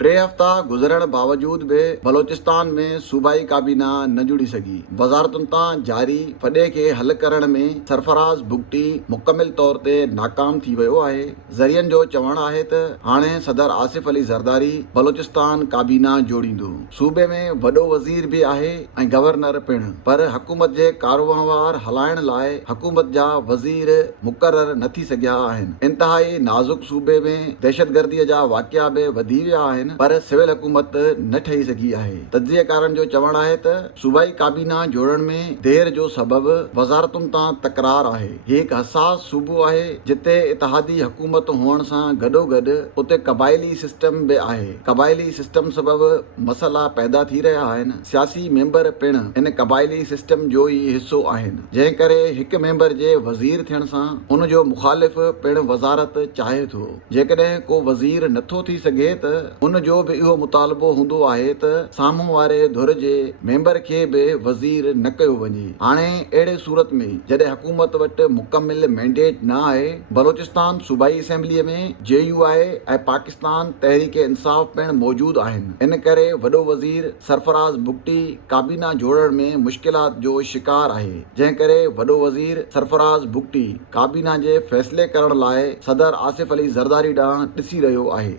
टे हफ़्ता गुज़रण बावजूद भी बलोचिस्तान में सूबाई काबीना न जुड़ी सघी। वज़ारतुनि तां जारी फॾे खे हल करण में सरफराज़ भुगटी मुकमिल तौर ते नाकाम थी वियो आहे। ज़रियनि जो चवणु आहे त हाणे सदर आसिफ अली ज़रदारी बलोचिस्तान काबीना जोड़ींदो। सूबे में वॾो वज़ीर बि आहे ऐं गवर्नर पिणु, पर हुकूमत जे कारोबार हलाइण लाइ हुकूमत जा वज़ीर मुक़रर न थी सघिया आहिनि। इंतहाई नाज़ुक सूबे में दहशतगर्दीअ जा वाक़िया बि वधी विया आहिनि, पर सिविल हुकूमत न ठही सघी आहे। तजिएकारनि जो चवणु आहे त सूबाई काबीना जोड़ण में देर जो सबबु वज़ारतुनि तां तकरार आहे। हीउ हिकु हसास सूबो आहे जिते इतिहादी हुकूमत हुअण सां गॾोगॾु उते क़बाइली सिस्टम बि आहे। क़बाइली सिस्टम सबबु मसइला पैदा थी रहिया आहिनि। सियासी मेंबर पिणु इन क़बाइली सिस्टम जो ई हिसो आहिनि, जंहिं करे हिकु मेंबर जे वज़ीर थियण सां उन जो मुख़ालिफ़ पिणु वज़ारत चाहे थो। जेकॾहिं को वज़ीर नथो थी सघे त उन जो बि इहो मुतालबो हूंदो आहे त साम्हूं वारे धुर जे मेंबर खे बि वज़ीर न कयो वञे। हाणे अहिड़े सूरत में जॾहिं हुकूमत वटि मुकमिल मैंडेट न आहे, बलोचिस्तान सूबाई असेंबलीअ में JUI ऐं पाकिस्तान तहरीक इंसाफ़ पिणु मौजूदु आहिनि। इन करे वॾो वज़ीर सरफराज़ भुगटी काबीना जोड़ण में मुश्किलात जो शिकार आहे, जंहिं करे वॾो वज़ीर सरफराज़ भुगटी काबीना जे फ़ैसिले करण लाइ सदर आसिफ अली ज़रदारी ॾांहुं ॾिसी रहियो आहे।